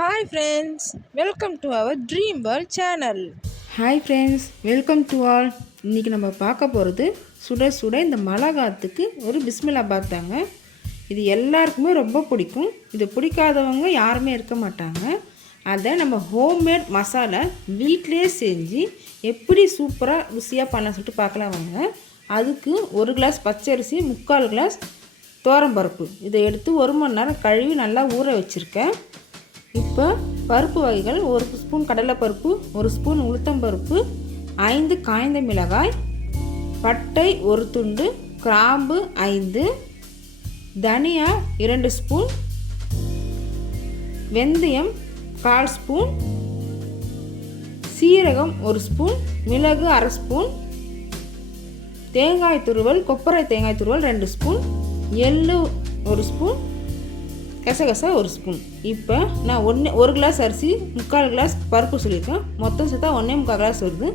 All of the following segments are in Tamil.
Hi friends welcome to our dream world channel hi friends welcome to all இன்றைக்கி நம்ம பார்க்க போகிறது சுட சுட இந்த மழை காத்துக்கு ஒரு பிஸ்மில்லா பார்த்தாங்க இது எல்லாருக்குமே ரொம்ப பிடிக்கும். இது பிடிக்காதவங்க யாருமே இருக்க மாட்டாங்க. அதை நம்ம ஹோம்மேட் மசாலா வீட்டிலே செஞ்சு எப்படி சூப்பராக ருசியாக பண்ண சொல்லிட்டு பார்க்கலாம் வாங்க. அதுக்கு ஒரு கிளாஸ் பச்சரிசி முக்கால் கிளாஸ் பருப்பு. இதை எடுத்து ஒரு மணி நேரம் கழுவி நல்லா ஊற வச்சுருக்கேன். இப்போ பருப்பு வகைகள் ஒரு ஸ்பூன் கடலைப்பருப்பு ஒரு ஸ்பூன் உளுத்தம்பருப்பு ஐந்து காய்ந்த மிளகாய் பட்டை ஒரு துண்டு கிராம்பு ஐந்து தனியா இரண்டு ஸ்பூன் வெந்தயம் கால் ஸ்பூன் சீரகம் ஒரு ஸ்பூன் மிளகு அரை ஸ்பூன் தேங்காய் துருவல் கொப்பரை தேங்காய் துருவல் ரெண்டு ஸ்பூன் எள்ளு ஒரு ஸ்பூன் கசகசா ஒரு ஸ்பூன் இப்போ நான் ஒன்று ஒரு கிளாஸ் அரிசி முக்கால் கிளாஸ் பருப்பு சொல்லியிருக்கேன். மொத்தம் சேர்த்தா ஒன்றே முக்கால் கிளாஸ் வருது.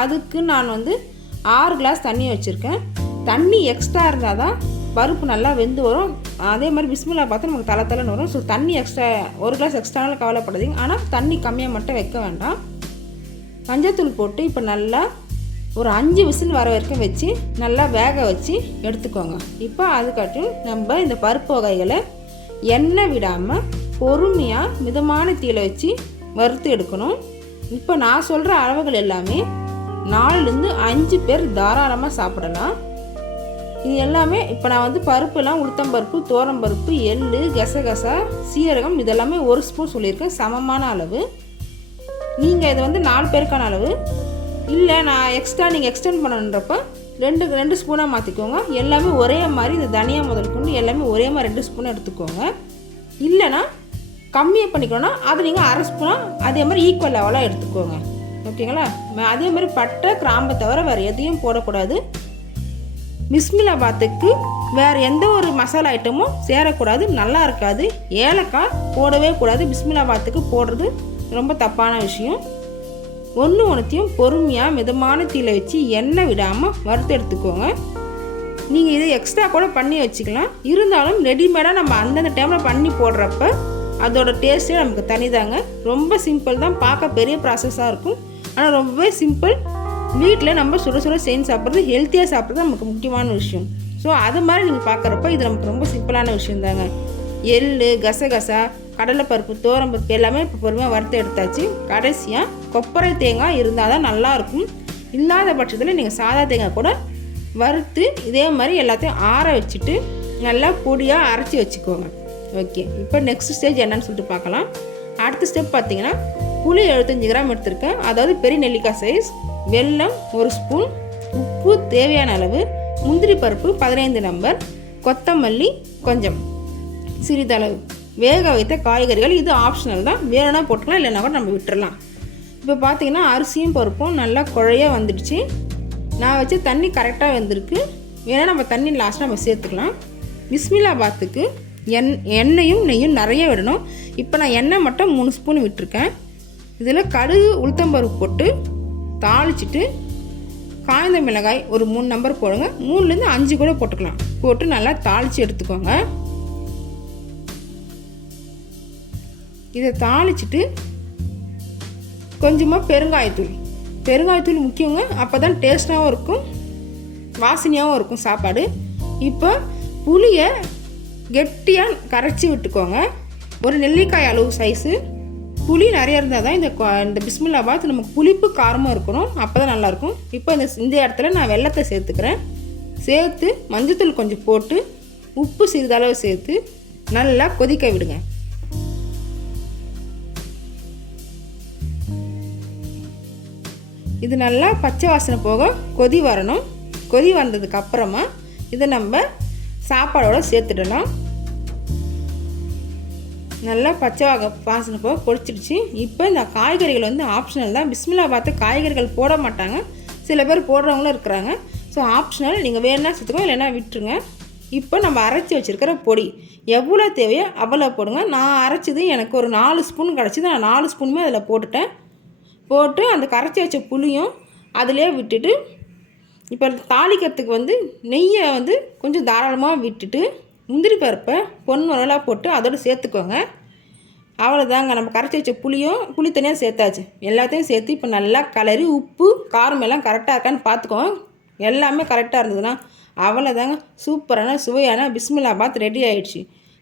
அதுக்கு நான் வந்து ஆறு கிளாஸ் தண்ணி வச்சுருக்கேன். தண்ணி எக்ஸ்ட்ரா இருந்தால் தான் பருப்பு நல்லா வெந்து வரும். அதே மாதிரி பிஸ்மில்லா பார்த்து நமக்கு தலை தலைன்னு வரும். ஸோ தண்ணி எக்ஸ்ட்ரா ஒரு கிளாஸ் எக்ஸ்ட்ரானால கவலைப்படாதீங்க. ஆனால் தண்ணி கம்மியாக மட்டும் வைக்க வேண்டாம். மஞ்சத்தூள் போட்டு இப்போ நல்லா ஒரு அஞ்சு விசில் வர வரைக்கும் வச்சு நல்லா வேக வச்சு எடுத்துக்கோங்க. இப்போ அதுக்காட்டும் நம்ம இந்த பருப்பு வகைகளை எண்ணெய் விடாமல் பொறுமையாக மிதமான தீயில வச்சு வறுத்து எடுக்கணும். இப்போ நான் சொல்கிற அளவுகள் எல்லாமே நாலுலேருந்து அஞ்சு பேர் தாராளமாக சாப்பிடலாம். இது எல்லாமே இப்போ நான் வந்து பருப்புலாம் உளுத்தம்பருப்பு தோரம்பருப்பு எள் கசகசா சீரகம் இதெல்லாமே ஒரு ஸ்பூன் சொல்லியிருக்கேன். சமமான அளவு. நீங்கள் இதை வந்து நாலு பேருக்கான அளவு. இல்லை நான் எக்ஸ்ட்ரா நீங்கள் எக்ஸ்டெண்ட் பண்ணணுன்றப்போ ரெண்டு ரெண்டு ஸ்பூனாக மாற்றிக்கோங்க எல்லாமே ஒரே மாதிரி இந்த தனியாக முதல் கொண்டு எல்லாமே ஒரே மாதிரி ரெண்டு ஸ்பூன் எடுத்துக்கோங்க. இல்லைன்னா கம்மியாக பண்ணிக்கணும்னா அதை நீங்கள் அரை ஸ்பூனாக அதே மாதிரி ஈக்குவல் லெவலாக எடுத்துக்கோங்க. ஓகேங்களா? அதே மாதிரி பட்டை கிராம்பை தவிர வேறு எதையும் போடக்கூடாது. மிஸ்மிலாபாத்துக்கு வேறு எந்த ஒரு மசாலா ஐட்டமும் சேரக்கூடாது நல்லா இருக்காது. ஏலக்காய் போடவே கூடாது. பிஸ்மிலாபாத்துக்கு போடுறது ரொம்ப தப்பான விஷயம். ஒன்று ஒன்றுத்தையும் பொறுமையாக மிதமான தீயில வச்சு எண்ணெய் விடாமல் வறுத்து எடுத்துக்கோங்க நீங்கள் இதை எக்ஸ்ட்ரா கூட பண்ணி வச்சுக்கலாம். இருந்தாலும் ரெடிமேடாக நம்ம அந்தந்த டைமில் பண்ணி போடுறப்ப அதோட டேஸ்ட்டே நமக்கு தனிதாங்க. ரொம்ப சிம்பிள் தான். பார்க்க பெரிய ப்ராசஸாக இருக்கும். ஆனால் ரொம்பவே சிம்பிள் வீட்டில் நம்ம சுட சுட செஞ்சு சாப்பிட்றது ஹெல்த்தியாக சாப்பிட்றது நமக்கு முக்கியமான விஷயம். ஸோ அது மாதிரி நீங்கள் பார்க்குறப்ப இது நமக்கு ரொம்ப சிம்பிளான விஷயம் தாங்க எள் கசகசா கடலைப்பருப்பு தோரம்பருப்பு எல்லாமே இப்போ பொறுமையாக வறுத்து எடுத்தாச்சு. கடைசியாக கொப்பரை தேங்காய் இருந்தால் தான் நல்லாயிருக்கும். இல்லாத பட்சத்தில் நீங்கள் சாதா தேங்காய் கூட வறுத்து இதே மாதிரி எல்லாத்தையும் ஆற வச்சுட்டு நல்லா பொடியாக அரைச்சி வச்சுக்கோங்க. ஓகே இப்போ நெக்ஸ்ட் ஸ்டேஜ் என்னன்னு சொல்லிட்டு பார்க்கலாம். அடுத்த ஸ்டெப் பார்த்தீங்கன்னா புளி எழுபத்தஞ்சி கிராம் எடுத்திருக்கேன். அதாவது பெரிய நெல்லிக்காய் சைஸ் வெல்லம் ஒரு ஸ்பூன் உப்பு தேவையான அளவு முந்திரி பருப்பு பதினைந்து நம்பர் கொத்தமல்லி கொஞ்சம் சிறிதளவு. வேக வைத்த காய்கறிகள் இது ஆப்ஷனல் தான். வேணும்னா போட்டுக்கலாம் இல்லைன்னா கூட நம்ம விட்டுறலாம். இப்போ பார்த்தீங்கன்னா அரிசியும் பருப்பும் நல்லா குழைய வந்துடுச்சு. நான் வச்சு தண்ணி கரெக்டாக வந்திருக்கு. வேணால் நம்ம தண்ணி லாஸ்ட்டாக நம்ம சேர்த்துக்கலாம். பிஸ்மிலா பாத்துக்கு. எண் எண்ணெயும் நெய்யும் நிறைய விடணும். இப்போ நான் எண்ணெய் மட்டும் மூணு ஸ்பூன் விட்டுருக்கேன். இதில் கடுகு உளுத்தம்பருப்பு போட்டு தாளிச்சிட்டு காய்ந்த மிளகாய் ஒரு மூணு நம்பர் போடுங்க. மூணுலேருந்து அஞ்சு கூட போட்டுக்கலாம். போட்டு நல்லா தாளித்து எடுத்துக்கோங்க. இதை தாளிச்சிட்டு கொஞ்சமாக பெருங்காயத்தூள். பெருங்காயத்தூள் முக்கியங்க அப்போ தான் டேஸ்ட்டாகவும் இருக்கும் வாசனையாகவும் இருக்கும் சாப்பாடு. இப்போ புளியை கெட்டியாக கரைச்சி விட்டுக்கோங்க. ஒரு நெல்லிக்காய் அளவு சைஸு புளி நிறைய இருந்தால் தான் இந்த இந்த பிஸ்மில்லாபாத் நமக்கு புளிப்பு காரமாக இருக்கணும் அப்போ தான் நல்லாயிருக்கும் இப்போ இந்த இந்த இடத்துல நான் வெள்ளத்தை சேர்த்துக்கிறேன். சேர்த்து மஞ்சத்தூள் கொஞ்சம் போட்டு உப்பு சிறிதளவு சேர்த்து நல்லா கொதிக்க விடுங்க. இது நல்லா பச்சை வாசனை போக கொதி வரணும். கொதி வந்ததுக்கு அப்புறமா இதை நம்ம சாப்பாடோடு சேர்த்துடலாம். நல்லா பச்சை வாக வாசனை போக பொடிச்சிடுச்சு இப்போ இந்த காய்கறிகள் வந்து ஆப்ஷனல் தான். பிஸ்மிலா பார்த்து காய்கறிகள் போட மாட்டாங்க. சில பேர் போடுறவங்களும் இருக்கிறாங்க. ஸோ ஆப்ஷனல் நீங்கள் வேணுன்னா சேர்த்துக்கோ இல்லைன்னா விட்டுருங்க. இப்போ நம்ம அரைச்சி வச்சுருக்கிற பொடி. எவ்வளோ தேவையோ அவ்வளோ போடுங்க. நான் அரைச்சது எனக்கு ஒரு நாலு ஸ்பூன் கிடச்சிது. நான் நாலு ஸ்பூனுமே அதில் போட்டுட்டேன். போட்டு அந்த கரைச்சி வச்ச புளியும் அதிலே விட்டுட்டு இப்போ தாளிக்கிறதுக்கு வந்து நெய்யை வந்து கொஞ்சம் தாராளமாக விட்டுட்டு முந்திரி பருப்பை பொன் வரலாக போட்டு அதோடு சேர்த்துக்கோங்க. அவ்வளோதாங்க நம்ம கரைச்சி வச்ச புளியும் புளி தனியாக சேர்த்தாச்சு. எல்லாத்தையும் சேர்த்து இப்போ நல்லா கலரி உப்பு காரம் எல்லாம் கரெக்டாக இருக்கான்னு பார்த்துக்கோங்க எல்லாமே கரெக்டாக இருந்ததுன்னா அவ்வளோதாங்க சூப்பரான சுவையான பிஸ்மில்லாபாத் ரெடி ஆகிடுச்சு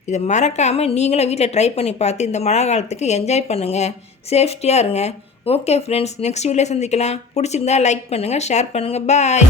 இதை மறக்காமல் நீங்களும் வீட்டில் ட்ரை பண்ணி பார்த்து இந்த மழை காலத்துக்கு என்ஜாய் பண்ணுங்கள் சேஃப்டியாக இருங்க. ஓகே ஃப்ரெண்ட்ஸ் நெக்ஸ்ட் வீடியோ சந்திக்கலாம். பிடிச்சிருந்தா லைக் பண்ணுங்கள் ஷேர் பண்ணுங்கள் பாய்